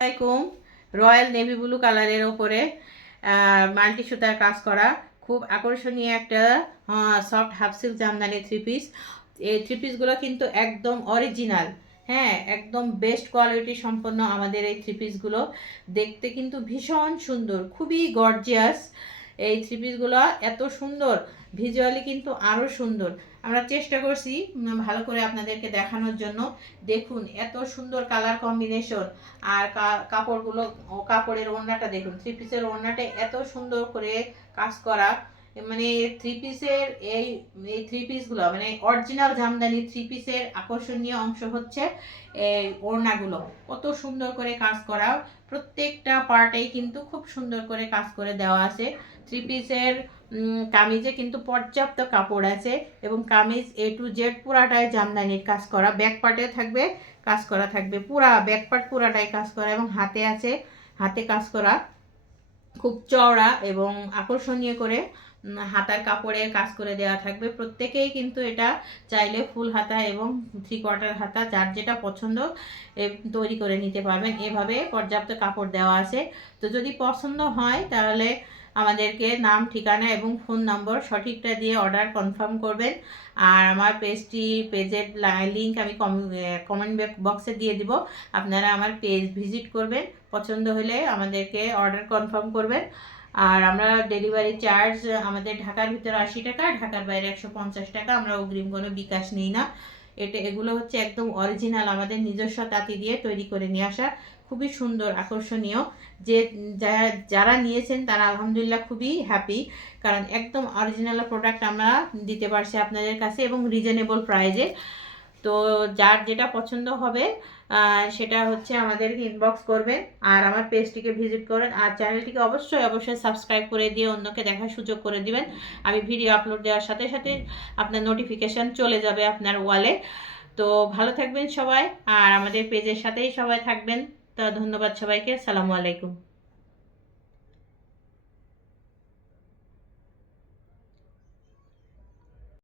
আসসালামাইকুম। Royal navy blue কালারের ওপরে মাল্টি সুতার কাজ করা খুব আকর্ষণীয় একটা soft half silk Jamdani three piece. এই থ্রি পিসগুলো কিন্তু একদম অরিজিনাল, হ্যাঁ, একদম বেস্ট কোয়ালিটি সম্পন্ন। আমাদের এই থ্রি পিসগুলো দেখতে কিন্তু ভীষণ সুন্দর, খুবই গর্জিয়াস। এই থ্রি পিসগুলো এত সুন্দর, ভিজুয়ালি কিন্তু আরও সুন্দর। আমরা চেষ্টা করছি ভালো করে আপনাদেরকে দেখানোর জন্য। দেখুন এত সুন্দর কালার কম্বিনেশন, আর কাপড়গুলো, কাপড়ের ওড়নাটা দেখুন, থ্রি পিসের ওড়নাটা এত সুন্দর করে কাজ করা। মানে থ্রি পিসের এই এই থ্রি পিসগুলো মানে অরিজিনাল জামদানি থ্রি পিসের আকর্ষণীয় অংশ হচ্ছে এই ওড়নাগুলো, কত সুন্দর করে কাজ করা। প্রত্যেকটা পার্টেই কিন্তু খুব সুন্দর করে কাজ করে দেওয়া আছে। থ্রি পিসের কামিজে কিন্তু পর্যাপ্ত কাপড় আছে, এবং কামিজ A to Z পুরাটাই জামদানির কাজ করা। ব্যাক পার্টে থাকবে কাজ করা, থাকবে পুরা ব্যাক পার্ট পুরাটাই কাজ করা, এবং হাতে আছে, হাতে কাজ করা খুব চওড়া এবং আকর্ষণীয় করে হাতার কাপড়ে কাজ করে দেওয়া থাকবে। প্রত্যেকেই কিন্তু এটা চাইলে ফুল হাতা এবং 3/4 হাতা যার যেটা পছন্দ তৈরি করে নিতে পারবেন। এভাবে পর্যাপ্ত কাপড় দেওয়া আছে। তো যদি পছন্দ হয় তাহলে আমাদেরকে নাম, ঠিকানা এবং ফোন নম্বর সঠিকটা দিয়ে অর্ডার কনফার্ম করবেন। আর আমার পেজের লিঙ্ক আমি কমেন্ট বক্সে দিয়ে দিব। আপনারা আমার পেজ ভিজিট করবেন, পছন্দ হলে আমাদেরকে অর্ডার কনফার্ম করবেন। আর আমরা ডেলিভারি চার্জ আমাদের ঢাকার ভিতরে 80 টাকা, ঢাকার বাইরে 150 টাকা। আমরা অগ্রিম কোনো বিকাশ নিই না। এগুলো হচ্ছে একদম অরিজিনাল, আমাদের নিজস্ব তাঁতি দিয়ে তৈরি করে নিয়ে আসা, খুবই সুন্দর আকর্ষণীয়। যে যারা নিয়েছেন তারা আলহামদুলিল্লাহ খুবই হ্যাপি, কারণ একদম অরিজিনাল প্রোডাক্ট আমরা দিতে পারছি আপনাদের কাছে এবং রিজনেবল প্রাইজে। তো যার যেটা পছন্দ হবে সেটা হচ্ছে আমাদেরকে ইনবক্স করবেন, আর আমার পেজটিকে ভিজিট করেন, আর চ্যানেলটিকে অবশ্যই সাবস্ক্রাইব করে দিয়ে অন্যকে দেখার সুযোগ করে দিবেন। আমি ভিডিও আপলোড দেওয়ার সাথে সাথে আপনার নোটিফিকেশান চলে যাবে আপনার ওয়ালে। তো ভালো থাকবেন সবাই, আর আমাদের পেজের সাথেই সবাই থাকবেন। তো ধন্যবাদ সবাইকে। আসসালামু আলাইকুম।